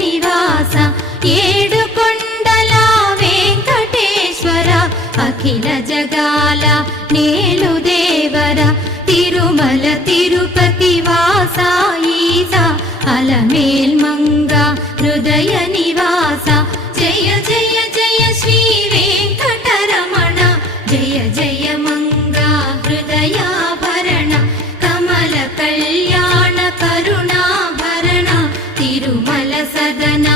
నివాస ఏడుకొండల వెంకటేశ్వర అఖిల జగాల నేలు దేవర తిరుమల తిరుపతి వాస ఈస అలమేల్ మంగ హృదయ నివాస జయ జయ జయ శ్రీ వెంకటరమణ జయ జయ మంగ హృదయాభరణ కమల కళ్యాణ కరుణాభరణ తిరుమల సదన